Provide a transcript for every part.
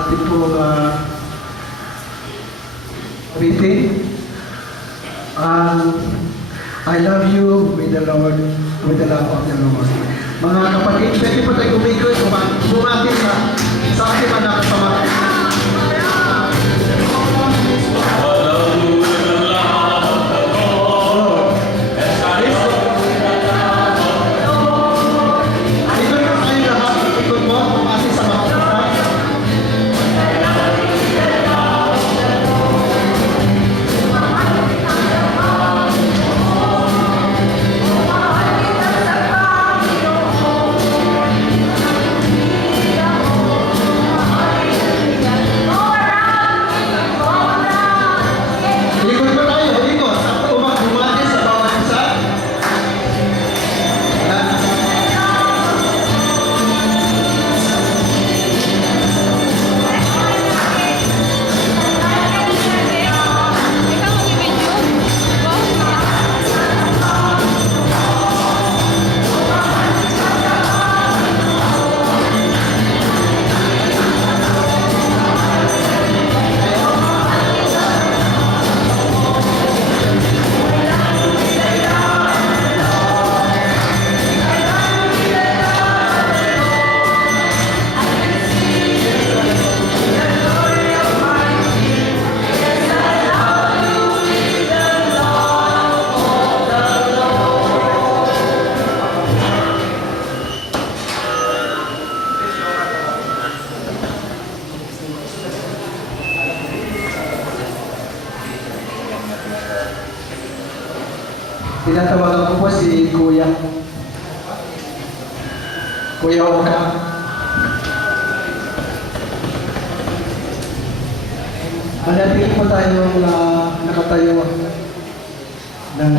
ating po reading. I love you with the Lord, with the love of the Lord. Mga kapatid, pwede po tayo umikot, bumati sa ating mga nakasama. Tinatawagan ko po si Kuya Oka. Manatili po tayong nakatayo ng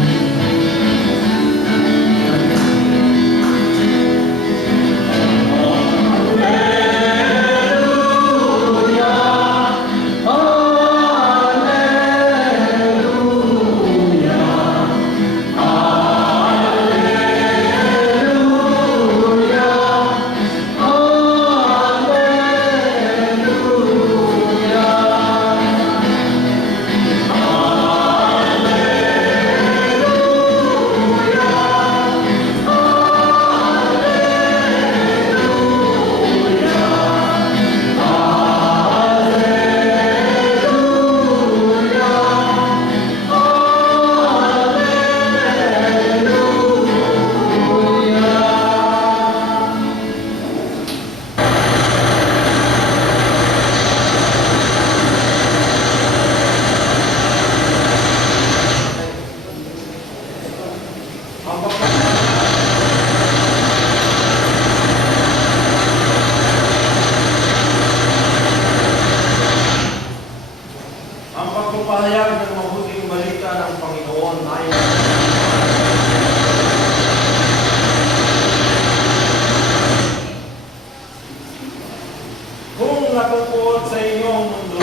pagpapahayag ng mabuting balita ng Panginoon ay kung natutuot sa inyong mundo,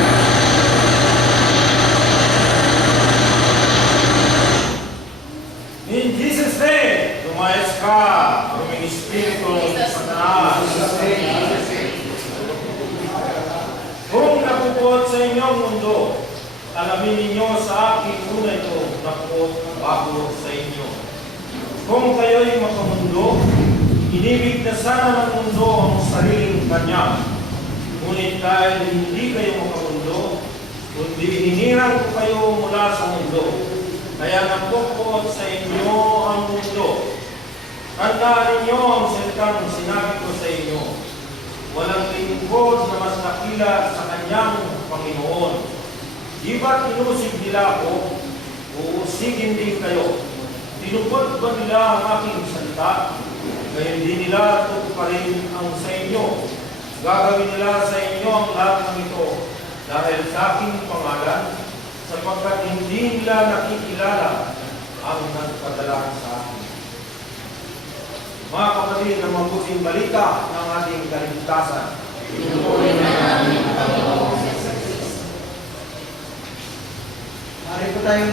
in Jesus' name, lumayas ka, ruming Espiritu ng Satanas. Kung natutuot sa inyong mundo, alamin ninyo sa aking tunay ko na po bago sa inyo. Kung kayo'y makamundo, inibig na sana ng mundo ang sariling kanya. Ngunit dahil hindi kayo makamundo, kundi hinirang ko kayo mula sa mundo, kaya napupuot sa inyo ang mundo. Tandaan ninyo ang salitang sinabi ko sa inyo. Walang lingkod na mas dakila sa kanyang Panginoon. Di ba't inusig nila ako, uusigin din kayo? Tinupad ba nila ang aking salita? Kaya hindi nila tutuparin ang sa inyo. Gagawin nila sa inyo ang lahat ng ito dahil sa aking pangalan, sapagkat hindi nila nakikilala ang nagpadala sa akin. Mga kapatid, ang mabuting balita ng ating kaligtasan. Pinupuri na namin ang Panginoon. Mari po tayong